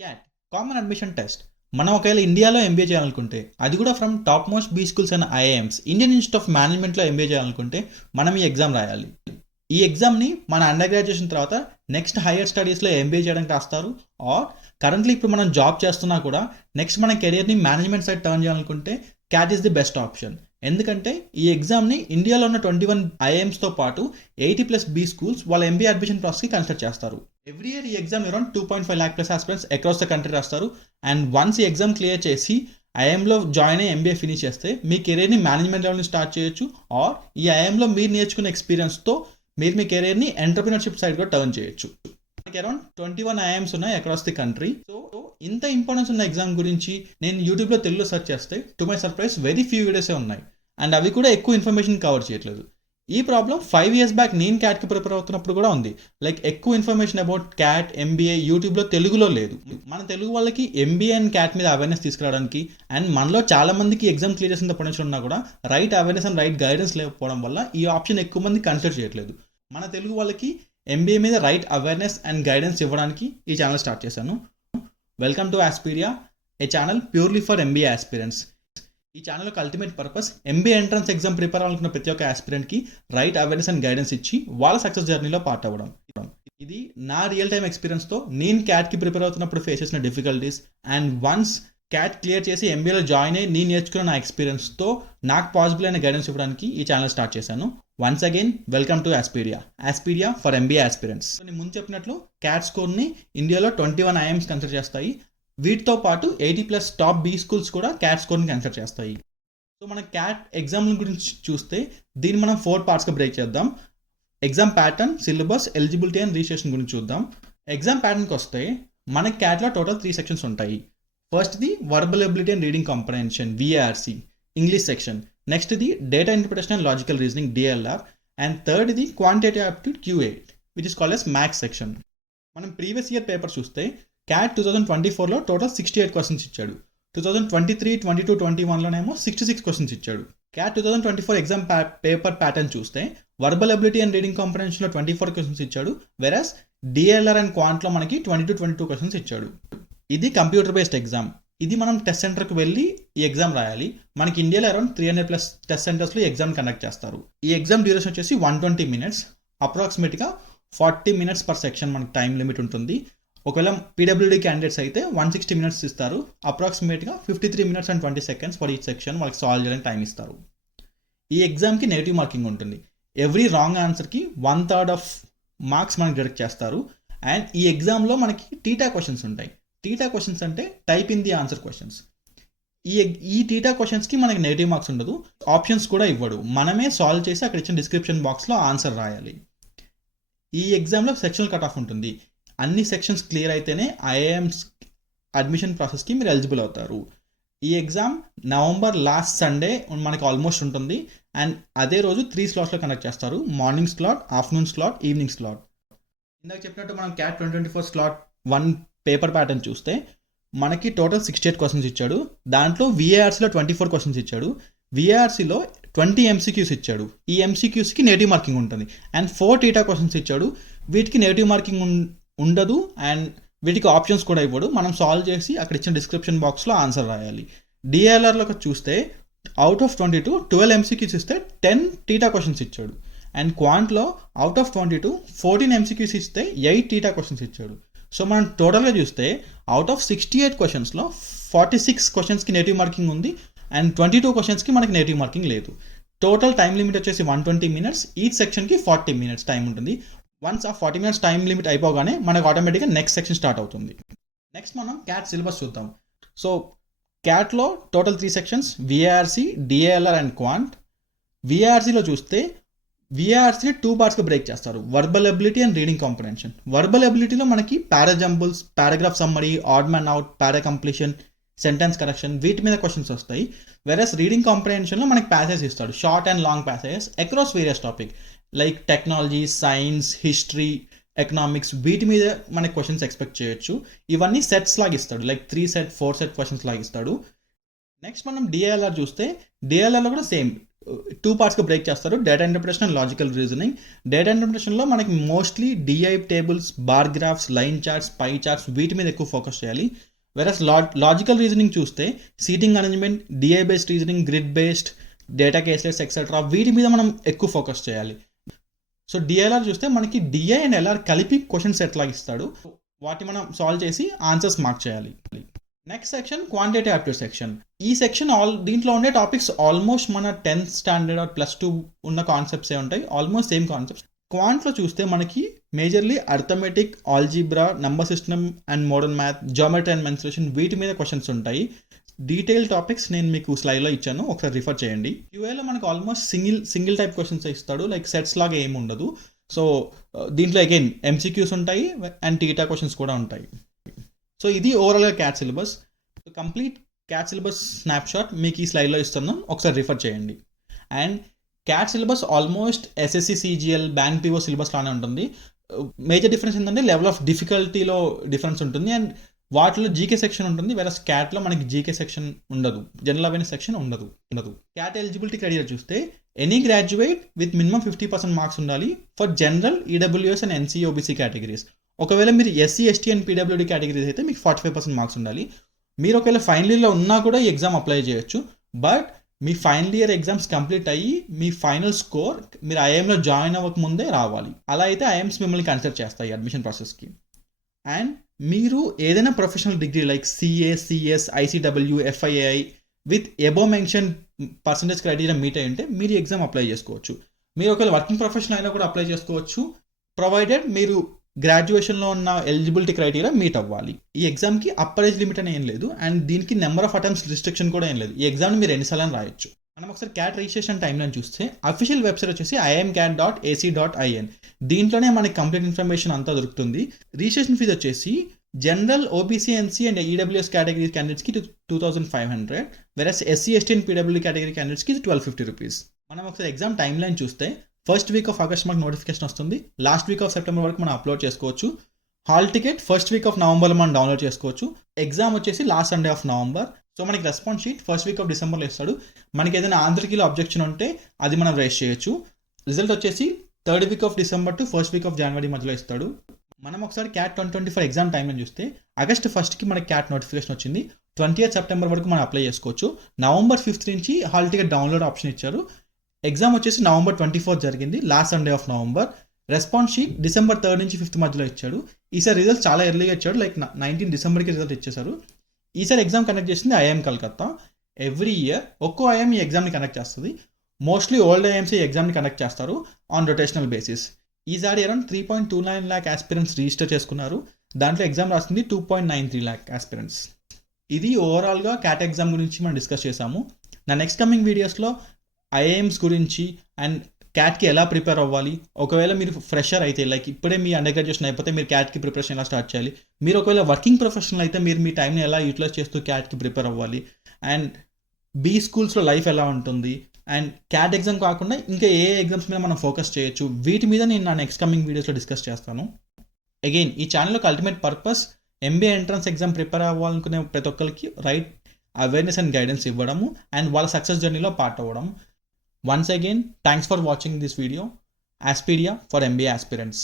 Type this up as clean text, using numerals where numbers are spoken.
Cat common admission test. మనం ఒకవేళ ఇండియాలో ఎంబీఏ చేయాలనుకుంటే, అది కూడా from top most be schools and IIMs, Indian institute of మేనేజ్మెంట్లో ఎంబీఏ చేయాలనుకుంటే మనం ఈ ఎగ్జామ్ రాయాలి. ఈ ఎగ్జామ్ని మన అండర్ గ్రాడ్యుయేషన్ తర్వాత నెక్స్ట్ హైయర్ స్టడీస్లో ఎంబీఏ చేయడానికి రాస్తారు. ఆర్ కరెంట్లీ ఇప్పుడు మనం జాబ్ చేస్తున్నా కూడా నెక్స్ట్ మన కెరియర్ని మేనేజ్మెంట్ సైడ్ టర్న్ చేయాలనుకుంటే cat is the best option. ఎందుకంటే ఈ ఎగ్జామ్ని ఇండియాలో ఉన్న 21 ఐఐఎమ్స్తో పాటు 80+ బీ స్కూల్స్ వాళ్ళ ఎంబీఏ అడ్మిషన్ ప్రాసెస్కి కన్సిడర్ చేస్తారు. ఎవ్రీ ఇయర్ ఈ exam around 2.5 lakh plus aspirants across the country రాస్తారు. అండ్ వన్స్ ఈ ఎగ్జామ్ క్లియర్ చేసి ఐఎంలో జాయిన్ అయ్యి ఎంబీఏ ఫినిష్ చేస్తే మీ కెరీర్ని మేనేజ్మెంట్ లెవెల్ని స్టార్ట్ చేయొచ్చు. ఆర్ ఈ ఐఎంలో మీరు నేర్చుకున్న ఎక్స్పీరియన్స్తో మీరు మీ కెరీర్ని ఎంటర్ప్రినర్షిప్ సైడ్ కూడా టర్న్ చేయొచ్చు. మనకి అరౌండ్ 21 ఐఎమ్స్ ఉన్నాయి అక్రాస్ ది కంట్రీ. సో ఇంత ఇంపార్టెన్స్ ఉన్న ఎగ్జామ్ గురించి నేను యూట్యూబ్లో తెలుగులో సెర్చ్ చేస్తే to my surprise very few వీడియోసే ఉన్నాయి. అండ్ అవి కూడా ఎక్కువ ఇన్ఫర్మేషన్ కవర్ చేయట్లేదు. ఈ ప్రాబ్లం 5 years బ్యాక్ నేను క్యాట్కి ప్రిపేర్ అవుతున్నప్పుడు కూడా ఉంది. లైక్ ఎక్కువ ఇన్ఫర్మేషన్ అబౌట్ క్యాట్ ఎంబీఏ యూట్యూబ్లో తెలుగులో లేదు. మన తెలుగు వాళ్ళకి ఎంబీఏ అండ్ క్యాట్ మీద అవేర్నెస్ తీసుకురావడానికి అండ్ మనలో చాలా మందికి ఎగ్జామ్ క్లియర్ చేసిన పొటెన్షియల్ ఉన్నా కూడా right awareness and right guidance లేకపోవడం వల్ల ఈ ఆప్షన్ ఎక్కువ మంది కన్సిడర్ చేయట్లేదు. మన తెలుగు వాళ్ళకి ఎంబీఏ మీద రైట్ అవేర్నెస్ అండ్ గైడెన్స్ ఇవ్వడానికి ఈ ఛానల్ స్టార్ట్ చేశాను. Welcome to Aspiria, a channel purely for MBA aspirants. ఈ ఛానల్ యొక్క ultimate purpose MBA entrance exam prepare అవ్వాలనుకున్న ప్రతి ఒక్క ఆస్పిరెంట్కి రైట్ అవేర్నెస్ అండ్ గైడెన్స్ ఇచ్చి వాళ్ళ సక్సెస్ జర్నీలో పార్ట్ అవ్వడం. ఇది నా రియల్ టైమ్ ఎక్స్పీరియన్స్తో నేను క్యాట్కి ప్రిపేర్ అవుతున్నప్పుడు ఫేస్ చేసిన difficulties and once cat clear చేసి ఎంబీఏలో జాయిన్ అయ్యి నేను నేర్చుకున్న నా ఎక్స్పీరియన్స్తో నాకు పాసిబుల్ అయిన గైడెన్స్ ఇవ్వడానికి ఈ ఛానల్ స్టార్ట్ చేశాను. Once again welcome to Aspiria for MBA aspirants. నేను ముందు చెప్పినట్లు క్యాట్ స్కోర్ని ఇండియాలో 21 ఐఎమ్స్ కన్సిడర్ చేస్తాయి. వీటితో పాటు 80+ టాప్ బీ స్కూల్స్ కూడా క్యాట్ స్కోర్ని కన్సిడర్ చేస్తాయి. సో మన క్యాట్ ఎగ్జామ్ గురించి చూస్తే దీన్ని మనం 4 పార్ట్స్గా బ్రేక్ చేద్దాం. Exam pattern, syllabus, eligibility and registration గురించి చూద్దాం. ఎగ్జామ్ ప్యాటర్న్కి వస్తే మనకి క్యాట్లో టోటల్ 3 సెక్షన్స్ ఉంటాయి. ఫస్ట్ది verbal ability and reading comprehension VARC English section. నెక్స్ట్ది data interpretation and logical reasoning DLR. And థర్డ్ది quantitative aptitude QA which is called as maths section. మనం previous year paper చూస్తే cat 2024లో total 68 questions ఇచ్చాడు. 2023, 22, 21లోనేమో 66 questions ఇచ్చాడు. Cat 2024 exam paper pattern చూస్తే verbal ability and reading కాంప్రహెన్షన్లో 24 questions ఇచ్చాడు. వెరాస్ DLR and క్వాంట్లో మనకి 22 questions ఇచ్చాడు. ఇది computer based exam. ఇది మనం టెస్ట్ సెంటర్కి వెళ్ళి ఈ ఎగ్జామ్ రాయాలి. మనకి ఇండియాలో అరౌండ్ 300+ టెస్ట్ సెంటర్స్లో ఈ ఎగ్జామ్ కండక్ట్ చేస్తారు. ఈ ఎగ్జామ్ డ్యూరేషన్ వచ్చేసి 120 minutes. అప్రాక్సిమేట్గా 40 minutes పర్ సెక్షన్ మనకి టైం లిమిట్ ఉంటుంది. ఒకవేళ పీడబ్ల్యూడీ క్యాండిడేట్స్ అయితే 160 minutes ఇస్తారు. అప్రాక్సిమేట్గా 53 minutes and 20 seconds for each section వాళ్ళకి సాల్వ్ చేయడానికి టైం ఇస్తారు. ఈ ఎగ్జామ్కి నెగిటివ్ మార్కింగ్ ఉంటుంది. ఎవ్రీ రాంగ్ ఆన్సర్కి 1/3 ఆఫ్ మార్క్స్ మనకి డిడక్ట్ చేస్తారు. అండ్ ఈ ఎగ్జామ్లో మనకి టీటా క్వశ్చన్స్ ఉంటాయి. టీటా క్వశ్చన్స్ అంటే type in the answer questions. ఈ టీటా క్వశ్చన్స్కి మనకి నెగిటివ్ మార్క్స్ ఉండదు, ఆప్షన్స్ కూడా ఇవ్వడు. మనమే సాల్వ్ చేసి అక్కడ ఇచ్చిన డిస్క్రిప్షన్ బాక్స్లో ఆన్సర్ రాయాలి. ఈ ఎగ్జామ్లో సెక్షనల్ కట్ ఆఫ్ ఉంటుంది. అన్ని సెక్షన్స్ క్లియర్ అయితేనే ఐఐఎమ్స్ అడ్మిషన్ ప్రాసెస్కి మీరు ఎలిజిబుల్ అవుతారు. ఈ ఎగ్జామ్ నవంబర్ లాస్ట్ సండే మనకి ఆల్మోస్ట్ ఉంటుంది. అండ్ అదే రోజు 3 slotsలో కండక్ట్ చేస్తారు. Morning slot, afternoon slot, evening slot. ఇందాక చెప్పినట్టు మనం క్యాట్ 2024 స్లాట్ 1 పేపర్ ప్యాటర్న్ చూస్తే మనకి టోటల్ 68 క్వశ్చన్స్ ఇచ్చాడు. దాంట్లో VARCలో 24 క్వశ్చన్స్ ఇచ్చాడు. VARCలో 20 MCQs ఇచ్చాడు. ఈ MCQస్కి నెగిటివ్ మార్కింగ్ ఉంటుంది. అండ్ 4 టీటా క్వశ్చన్స్ ఇచ్చాడు. వీటికి నెగిటివ్ మార్కింగ్ ఉండదు అండ్ వీటికి ఆప్షన్స్ కూడా ఇవ్వడు. మనం సాల్వ్ చేసి అక్కడ ఇచ్చిన డిస్క్రిప్షన్ బాక్స్లో ఆన్సర్ రాయాలి. DLRలోకి చూస్తే అవుట్ ఆఫ్ 22 12 MCQs ఇస్తే 10 టీటా క్వశ్చన్స్ ఇచ్చాడు. అండ్ క్వాంట్లో అవుట్ ఆఫ్ 22 14 MCQs ఇస్తే 8 టీటా క్వశ్చన్స్ ఇచ్చాడు. సో మనం టోటల్గా చూస్తే అవుట్ ఆఫ్ 68 క్వశ్చన్స్లో 46 క్వశ్చన్స్కి నెగిటివ్ మార్కింగ్ ఉంది అండ్ 22 క్వశ్చన్స్కి మనకి నెగిటివ్ మార్కింగ్ లేదు. టోటల్ టైం లిమిట్ వచ్చేసి 120 minutes. ఈచ్ సెక్షన్కి 40 minutes టైం ఉంటుంది. వన్స్ ఆ 40 minutes టైం లిమిట్ అయిపోగానే మనకు ఆటోమేటిక్గా నెక్స్ట్ సెక్షన్ స్టార్ట్ అవుతుంది. నెక్స్ట్ మనం క్యాట్ సిలబస్ చూద్దాం. సో క్యాట్లో total 3 sections VARC, DLR and quant. VARCలో చూస్తే VARCని 2 partsగా బ్రేక్ చేస్తారు. Verbal ability and reading comprehension. వర్బల్ ఎబిలిటీలో మనకి parajumbles, paragraph summary, odd man out, para completion, sentence correction వీటి మీద క్వశ్చన్స్ వస్తాయి. వెరస్ రీడింగ్ కాంప్రహెన్షన్లో మనకి ప్యాసేజ్ ఇస్తాడు, short and long passages across various topic like technology, science, history, economics వీటి మీద మనకి క్వశ్చన్స్ ఎక్స్పెక్ట్ చేయొచ్చు. ఇవన్నీ సెట్స్ లాగా ఇస్తాడు, లైక్ 3 set 4 set క్వశ్చన్స్ లాగా ఇస్తాడు. నెక్స్ట్ మనం DLR చూస్తే DLRలో కూడా సేమ్ 2 పార్ట్స్గా బ్రేక్ చేస్తారు, data interpretation and logical reasoning. Data ఇంటర్ప్రిటేషన్లో మనకి mostly DI tables, bar graphs, line charts, pie charts వీటి మీద ఎక్కువ ఫోకస్ చేయాలి. వెరస్ లాజికల్ రీజనింగ్ చూస్తే seating arrangement, DI based reasoning, grid based, data cases etcetera వీటి మీద మనం ఎక్కువ ఫోకస్ చేయాలి. సో డిఎల్ఆర్ చూస్తే మనకి డిఐ అండ్ ఎల్ఆర్ కలిపి క్వశ్చన్ సెట్ లాగా ఇస్తాడు, వాటి మనం సాల్వ్ చేసి ఆన్సర్స్ మార్క్ చేయాలి. Next section quantitative aptitude section. ఈ సెక్షన్ దీంట్లో ఉండే టాపిక్స్ ఆల్మోస్ట్ మన 10th స్టాండర్డ్ ఆర్ +2 ఉన్న కాన్సెప్ట్సే ఉంటాయి, ఆల్మోస్ట్ సేమ్ కాన్సెప్ట్స్. క్వాంట్లో చూస్తే మనకి majorly arithmetic, algebra, number system and modern math, geometry and mensuration వీటి మీద క్వశ్చన్స్ ఉంటాయి. డీటెయిల్ టాపిక్స్ నేను మీకు స్లైడ్లో ఇచ్చాను, ఒకసారి రిఫర్ చేయండి. యూఏలో మనకు ఆల్మోస్ట్ సింగిల్ టైప్ క్వశ్చన్స్ ఇస్తాడు, లైక్ సెట్స్ లాగా ఏమి ఉండదు. సో దీంట్లో అగైన్ ఎంసీక్యూస్ ఉంటాయి అండ్ టీటా క్వశ్చన్స్ కూడా ఉంటాయి. సో ఇది ఓవరాల్గా cat syllabus. Complete cat syllabus snapshot మీకు ఈ స్లైడ్లో ఇస్తున్నాం, ఒకసారి రిఫర్ చేయండి. And cat syllabus almost SSC, CGL, bank PO syllabus లానే ఉంటుంది. మేజర్ డిఫరెన్స్ ఏంటంటే లెవెల్ ఆఫ్ డిఫికల్టీలో డిఫరెన్స్ ఉంటుంది, అండ్ వాటిలో జీకే సెక్షన్ ఉంటుంది, వేరే క్యాట్లో మనకి జీకే సెక్షన్ ఉండదు, జనరల్ అవేర్నెస్ సెక్షన్ ఉండదు. క్యాట్ ఎలిజిబిలిటీ క్రైటీరియా చూస్తే any graduate with minimum 50% marks ఉండాలి for general, EWS and NC, OBC categories. ఒకవేళ మీరు SC, ST and PWD categories అయితే మీకు 45% మార్క్స్ ఉండాలి. మీరు ఒకవేళ ఫైనల్ ఇయర్లో ఉన్నా కూడా ఈ ఎగ్జామ్ అప్లై చేయొచ్చు, but me final year exams complete అయ్యి మీ ఫైనల్ స్కోర్ మీరు ఐఎంలో జాయిన్ అవ్వక ముందే రావాలి. అలా అయితే ఐఎమ్స్ మిమ్మల్ని కన్సిడర్ చేస్తాయి అడ్మిషన్ ప్రాసెస్కి. అండ్ మీరు ఏదైనా professional degree like CA, CS, ICW, FII with above mention percentage criteria meet అయ్యి ఉంటే మీరు ఎగ్జామ్ అప్లై చేసుకోవచ్చు. మీరు ఒకవేళ వర్కింగ్ ప్రొఫెషనల్ అయినా కూడా అప్లై చేసుకోవచ్చు, ప్రొవైడెడ్ మీరు గ్రాడ్యుయేషన్లో ఉన్న ఎలిజిబిలిటీ క్రైటీరియా మీట్ అవ్వాలి. ఈ ఎగ్జామ్కి అప్పర్ ఏజ్ లిమిట్ అని ఏం లేదు, అండ్ దీనికి నెంబర్ ఆఫ్ అటెంప్ట్స్ రిస్ట్రిక్షన్ కూడా ఏం లేదు. ఈ ఎగ్జామ్ని మీరు ఎన్నిసార్లు రాయొచ్చు. మనం ఒకసారి క్యాట్ రిజిస్ట్రేషన్ టైంలో చూస్తే అఫీషియల్ వెబ్సైట్ వచ్చేసి iimcat.ac.in. దీంట్లోనే మనకి కంప్లీట్ ఇన్ఫర్మేషన్ అంతా దొరుకుతుంది. రిజిస్ట్రేషన్ ఫీజు వచ్చేసి general, OBC, NC and EWS category క్యాండిడేట్స్కి 2500, versus SC, ST and PWD category క్యాండిడేట్స్కి 1250 రూపీస్. మనం ఒకసారి ఎగ్జామ్ టైమ్ లైన్ చూస్తే ఫస్ట్ వీక్ ఆఫ్ ఆగస్ట్ మనకు నోటిఫికేషన్ వస్తుంది, లాస్ట్ వీక్ ఆఫ్ సెప్టెంబర్ వరకు మనం అప్లోడ్ చేసుకోవచ్చు. Hall ticket first week of నవంబర్లో మనం డౌన్లోడ్ చేసుకోవచ్చు. ఎగ్జామ్ వచ్చేసి last Sunday of November. So మనకి response sheet first week of డిసెంబర్లో ఇస్తాడు. మనకి ఏదైనా ఆంధ్రకీలో అబ్జెక్షన్ ఉంటే అది మనం రైజ్ చేయొచ్చు. రిజల్ట్ వచ్చేసి third week off December to first week of January మధ్యలో ఇస్తాడు. మనం ఒకసారి క్యాట్ 2024 ఎగ్జామ్ టైంలో చూస్తే ఆగస్ట్ 1కి మనకి క్యాట్ నోటిఫికేషన్ వచ్చింది, 20th సెప్టెంబర్ వరకు మనం అప్లై చేసుకోవచ్చు. నవంబర్ 5th నుంచి హాల్ టికెట్ డౌన్లోడ్ ఆప్షన్ ఇచ్చారు. ఎగ్జామ్ వచ్చేసి నవంబర్ 24th జరిగింది, last Sunday of November. Response sheet December 3rd నుంచి 5th మధ్యలో ఇచ్చాడు. ఈసారి రిజల్ట్ చాలా ఎర్లీగా ఇచ్చాడు, లైక్ 19 డిసెంబర్కి రిజల్ట్ ఇచ్చేశారు. ఈసారి ఎగ్జామ్ కండక్ట్ చేసింది ఐఐఎం కలకత్తా. ఎవ్రీ ఇయర్ ఒక్కో ఐఎం ఈ ఎగ్జామ్ని కండక్ట్ చేస్తుంది. మోస్ట్లీ ఓల్డ్ ఐఎంస్ ఈ ఎగ్జామ్ని కండక్ట్ చేస్తారు ఆన్ రొటేషనల్ బేసిస్. ఈసారి అరౌండ్ 3.29 lakh ఆస్పిరెంట్స్ రిజిస్టర్ చేసుకున్నారు. దాంట్లో ఎగ్జామ్ రాసింది 2.93 lakh ఆస్పిరెంట్స్. ఇది ఓవరాల్గా క్యాట్ ఎగ్జామ్ గురించి మనం డిస్కస్ చేసాము. నా నెక్స్ట్ కమింగ్ వీడియోస్లో ఐఐఎమ్స్ గురించి అండ్ క్యాట్కి ఎలా ప్రిపేర్ అవ్వాలి, ఒకవేళ మీరు ఫ్రెషర్ అయితే లైక్ ఇప్పుడే మీ అండర్ గ్రాడ్యుయేషన్ అయిపోతే మీరు క్యాట్కి ప్రిపరేషన్ ఎలా స్టార్ట్ చేయాలి, మీరు ఒకవేళ వర్కింగ్ ప్రొఫెషనల్ అయితే మీరు మీ టైంని ఎలా యూటిలైజ్ చేస్తూ క్యాట్కి ప్రిపేర్ అవ్వాలి, అండ్ బీ స్కూల్స్లో లైఫ్ ఎలా ఉంటుంది, అండ్ క్యాట్ ఎగ్జామ్ కాకుండా ఇంకా ఏ ఎగ్జామ్స్ మీద మనం ఫోకస్ చేయొచ్చు, వీటి మీద నేను నా నెక్స్ట్ కమింగ్ వీడియోస్లో డిస్కస్ చేస్తాను. అగైన్ ఈ ఛానల్లోకి ultimate purpose MBA entrance exam prepare అవ్వాలనుకునే ప్రతి ఒక్కరికి రైట్ అవేర్నెస్ అండ్ గైడెన్స్ ఇవ్వడము అండ్ వాళ్ళ సక్సెస్ జర్నీలో పార్ట్ అవ్వడం. Once again, thanks for watching this video. Aspedia for MBA aspirants.